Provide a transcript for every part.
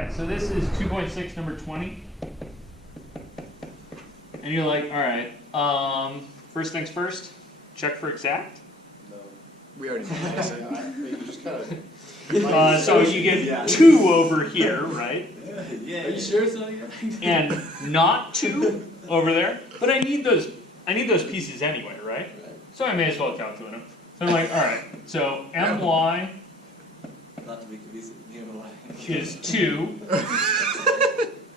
Alright, so this is 2.6 number 20. And you're like, alright, first things first, check for exact. No. We already know this. You just kind of. So you get 2 over here, right? Yeah. Are you sure it's not exact? And not 2 over there. But I need those pieces anyway, right? So I may as well calculate them. So I'm like, alright, so my Not to be confused with MY. is 2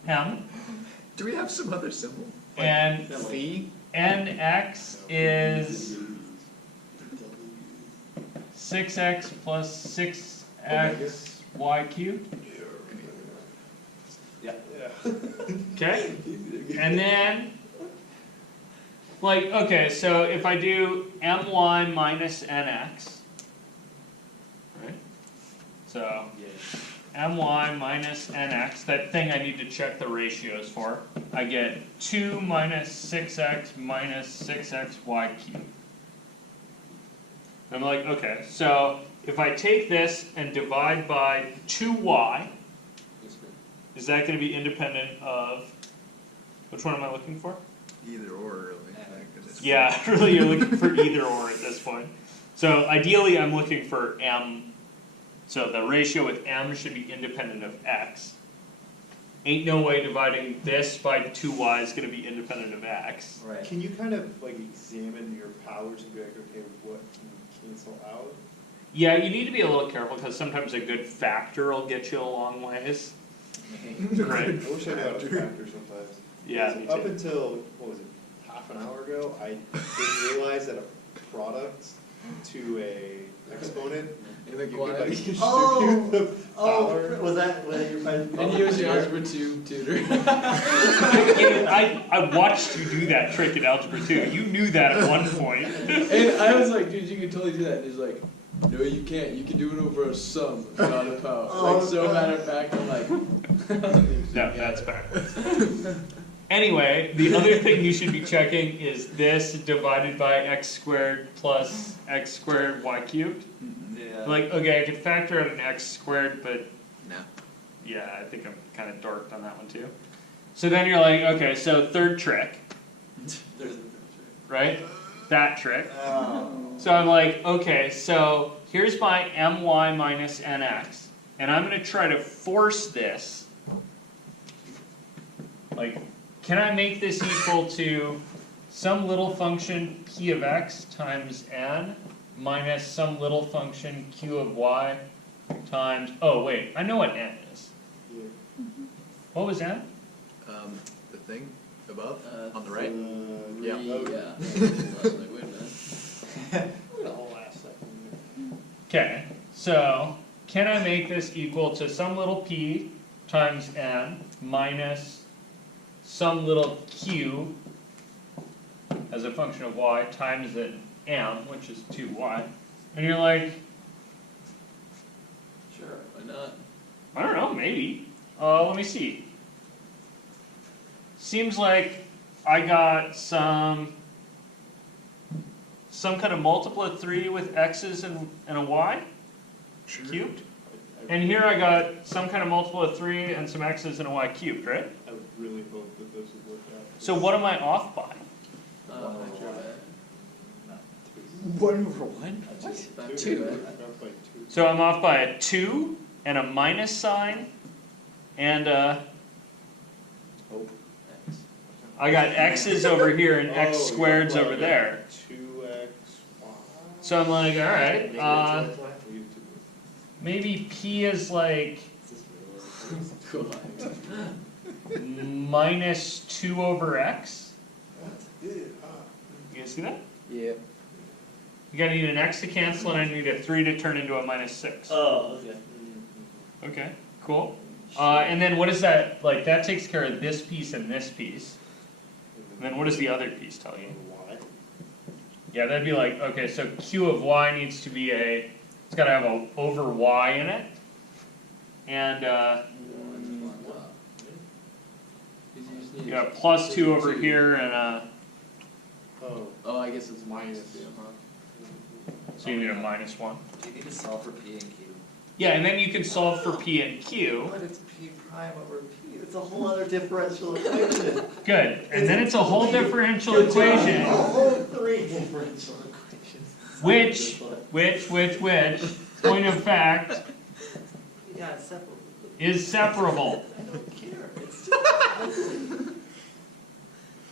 m, Do we have some other symbol? and Phi? nx is 6x plus 6x y cubed. Yeah. Okay? And then, like, okay, so if I do my minus nx, right? So, my minus nx, that thing I need to check the ratios for, I get 2 minus 6x minus 6xy cubed. I'm like, okay, so if I take this and divide by 2y, is that going to be independent of, which one am I looking for? Either or, really. At this Yeah, really you're looking for either or at this point. So ideally I'm looking for m, so the ratio with m should be independent of x. Ain't no way dividing this by 2y is going to be independent of x. Right. Can you kind of like examine your powers and be like, okay, what can you cancel out? Yeah, you need to be a little careful because sometimes a good factor will get you a long ways. Right. I wish I knew how to factor sometimes. Yeah, me Up too. until, what was it, half an hour ago, I didn't realize that a product to a exponent, In the you could quantity. like distribute the power. Was that your friend? And he was your algebra 2 tutor. I watched you do that trick in Algebra 2. You knew that at one point. And I was like, dude, you can totally do that. And he's like, no, you can't. You can do it over a sum, not a power. Oh, Like, so God. matter of fact, I'm like, No, that's backwards. Anyway, the other thing you should be checking is this divided by x squared plus x squared y cubed. Yeah. Like, okay, I could factor out an x squared, but no. yeah, I think I'm kind of dorked on that one too. So then you're like, okay, so third trick, There's a right? That trick. Oh. So I'm like, okay, so here's my my minus nx, and I'm going to try to force this. Like, can I make this equal to some little function p of x times n minus some little function q of y times, oh wait, I know what n is. Yeah. What was n? The thing above, on the Uh, right. Yeah. Yeah. I was like, wait a minute. The whole last second. Okay, so can I make this equal to some little p times n minus some little q as a function of y times an m, which is 2y. And you're like, Sure, why not? I don't know, maybe. Let me see. Seems like I got some kind of multiple of 3 with x's and a y cubed. And here I got some kind of multiple of 3 and some x's and a y cubed, right? I would really hope that those would work out. So what am I off by? One over one? About two, eh? About by 2. So I'm off by a 2 and a minus sign and I got x's over here and x squareds over there. 2x, y. So I'm like, alright, maybe p is like minus 2 over x. You guys see that? Yeah. You gotta need an x to cancel and I need a 3 to turn into a minus 6. Oh, okay. Okay, cool. And then what is that, like that takes care of this piece and this piece. And then what does the other piece tell you? Y. Yeah, that'd be like, okay, so q of y needs to be it's gotta have a over y in it. And you got a plus 2 over here and Oh, Oh, I guess it's minus. minus 2, huh? so you need a minus 1. Do you need to solve for P and Q? Yeah, and then you can solve for P and Q. But it's P prime over P, it's a whole other differential equation. Good, and then it's a whole differential Good job. equation, A whole 3 differential equations. which, point of fact, Yeah, it's separable. is separable. I don't care, it's just.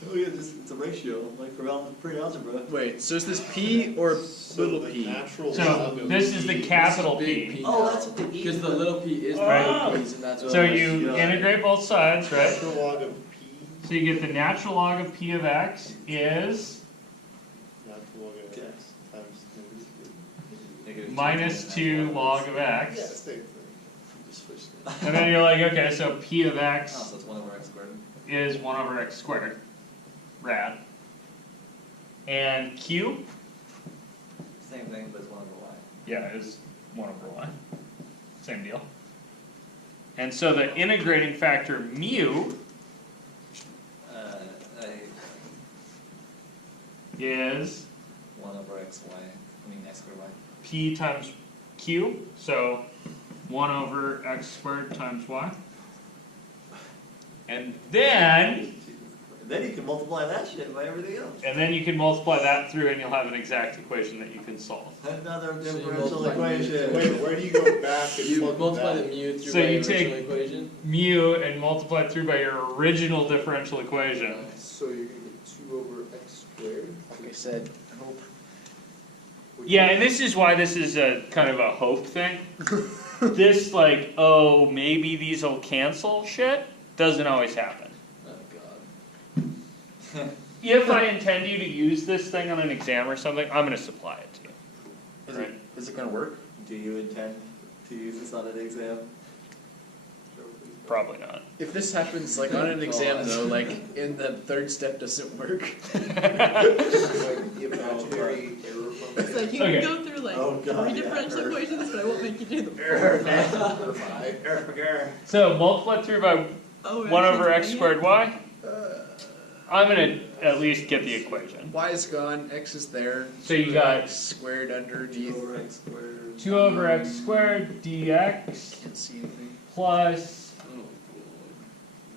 Oh yeah, it's a ratio, like for pre-algebra. Wait, so is this P or So little the p? natural So, log of this is the P capital Big P. P. Oh, that's what the E. Because the little p is the Right. little p's, and that's what. So I'm you Yeah. integrate both sides, right? Natural log of P, So you get the natural log of P of X is natural log of Okay. X times Negative minus 2 log of yeah, X. same thing. Just switch And then you're like, okay, so P of Oh, X so it's 1 over x squared. is 1 over X squared. Rad. And Q, Same thing, but it's 1 over y. yeah, is 1 over Y. Same deal. And so the integrating factor mu I, is 1 over x y, I mean x squared y. P times Q, so 1 over X squared times Y. And then Then you can multiply that shit by everything else. you can multiply that through and you'll have an exact equation that you can solve. Another So you differential multiply equation. Wait, where do you go back and You plug multiply the that? mu through So by you the take- original equation. Mu and multiply through by your original differential equation. So you're gonna get 2 over X squared? Like I said, I hope. Yeah, and this is why this is a kind of a hope thing. This like, oh, maybe these will cancel shit, doesn't always happen. Oh god. If I intend you to use this thing on an exam or something, I'm gonna supply it to you. Right. Is it gonna work? Do you intend to use this on an exam? Probably not. If this happens like on an exam though, like in the third step doesn't work. Like the imaginary error function. It's like you Okay. can go through like Oh, God, 3 yeah, differential Earth. equations, but I won't make you do them. Or 5. So multiply through by Oh, we're 1 actually over X doing it? squared Y. I'm gonna at least get the equation. Y is gone, X is there. So you got X squared underneath. 2 over x squared. 2 over X squared dx Can't see anything. plus,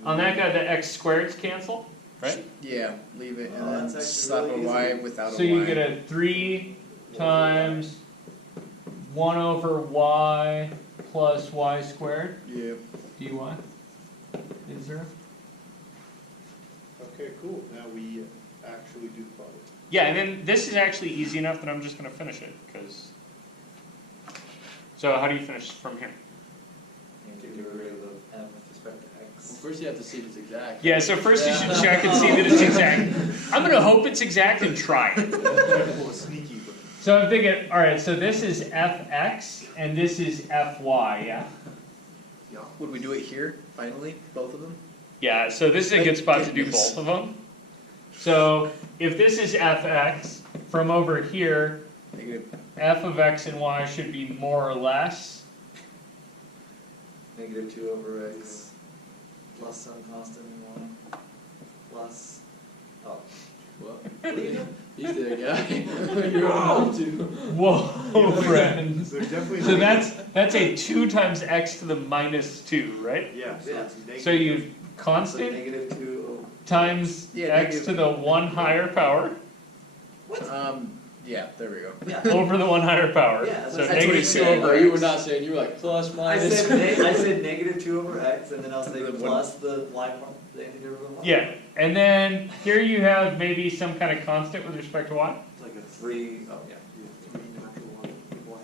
Oh on that guy the X squareds cancel, right? Yeah, leave it Oh, and that's then actually slap really a Y easy. without a So Y. you get a 3 times 1 over Y plus Y squared Yeah. dy is 0. Okay, cool, now we actually do the problem. Yeah, and then this is actually easy enough that I'm just gonna finish it, because. So how do you finish from here? You can get rid of the m with respect to Well, x. first you have to see if it's exact. Yeah, so first you should check and see that it's exact. I'm gonna hope it's exact and try it. Try to pull a sneaky, but So I'm thinking, alright, so this is fx and this is fy, yeah? Would we do it here, finally, both of them? Yeah, so this is a good spot to do Goodness. both of them. So if this is fx, from over here, Negative. f of x and y should be more or less. Negative 2 over x plus some constant in 1 plus. Oh. What? He's the guy. You're on to. Whoa, friends. so definitely. So that's a 2 times x to the minus 2, right? Yeah, so it's negative. So you So constant negative 2. times Yeah, x negative. to the 1 higher power Yeah, there we go. Yeah. over the 1 higher power. Yeah, So that's what negative he 2 said. over No, you x. were not saying, you were like plus, I minus. said negative 2 over x, and then I'll say The one- plus the y part, the integer of y. Yeah, and then here you have maybe some kind of constant with respect to y. It's like a 3, oh yeah. 3 natural log of Y.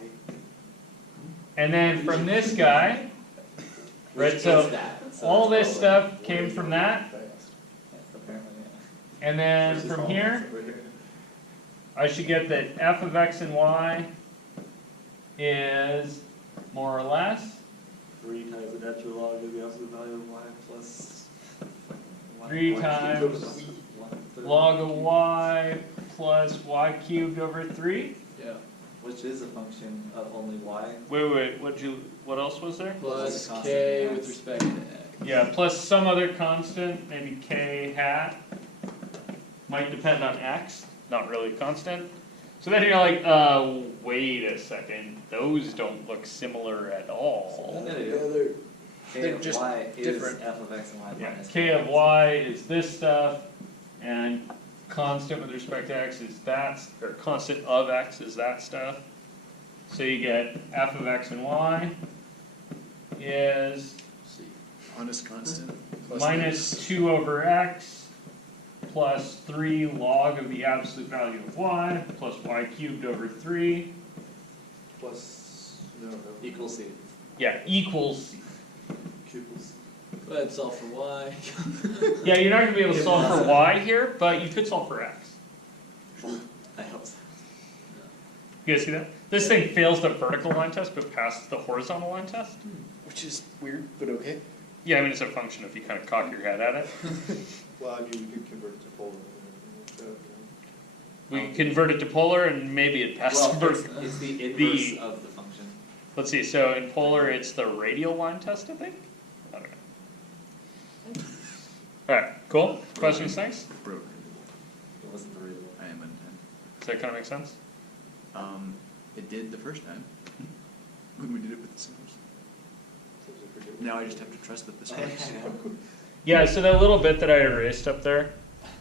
And then from this guy, right, Which so is that. So all that's this all stuff came from that, Yeah, apparently, yeah. and then Versus from all here, this over here. I should get that f of x and y is more or less 3 times the natural log of the absolute value of y plus. 3 times log of y plus y cubed over 3. Yeah. Which is a function of only y. Wait, what else was there? Plus Constant k x. with respect to x. Yeah, plus some other constant, maybe k hat. Might depend on x, not really constant. So then you're like, wait a second, those don't look similar at all. There you The go. other, K They're of just y is different. f of x and y Yeah, minus. K of y is this stuff, and constant with respect to x is that, or constant of x is that stuff. So you get f of x and y is See, honest constant. plus minus 2 over x plus 3 log of the absolute value of y plus y cubed over 3. Plus, no, Equals c. Yeah, equals. Pupils. go ahead, solve for y. Yeah, you're not gonna be able to solve for y here, but you could solve for x. I hope so. You guys see that? This thing fails the vertical line test but passes the horizontal line test. Which is weird, but okay. Yeah, I mean it's a function if you kind of cock your head at it. Well, I mean, we could convert it to polar. We convert it to polar and maybe it passes Well, the it's, vertical. it's the inverse of the function. Let's see, so in polar it's the radial line test, I think? I don't know. Alright, cool. Questions, thanks? Broke. It wasn't the real one. I am unten. Does that kind of make sense? It did the first time. When we did it with the sims. Now I just have to trust that this works. Yeah, so that little bit that I erased up there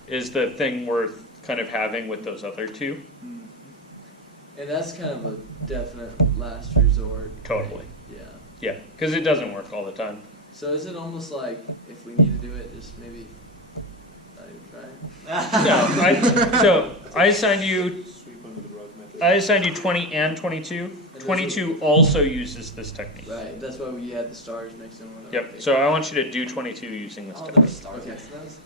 is the thing we're kind of having with those other two. And that's kind of a definite last resort, Totally. yeah. Yeah, because it doesn't work all the time. So is it almost like if we need to do it, just maybe not even try? No, so I assigned you Sweep under the rug method. I assigned you 20 and 22. 22 also uses this technique. Right, that's why we had the stars mixed in with it. Yep, so I want you to do 22 using this Oh, technique. there's stars Okay. next to those?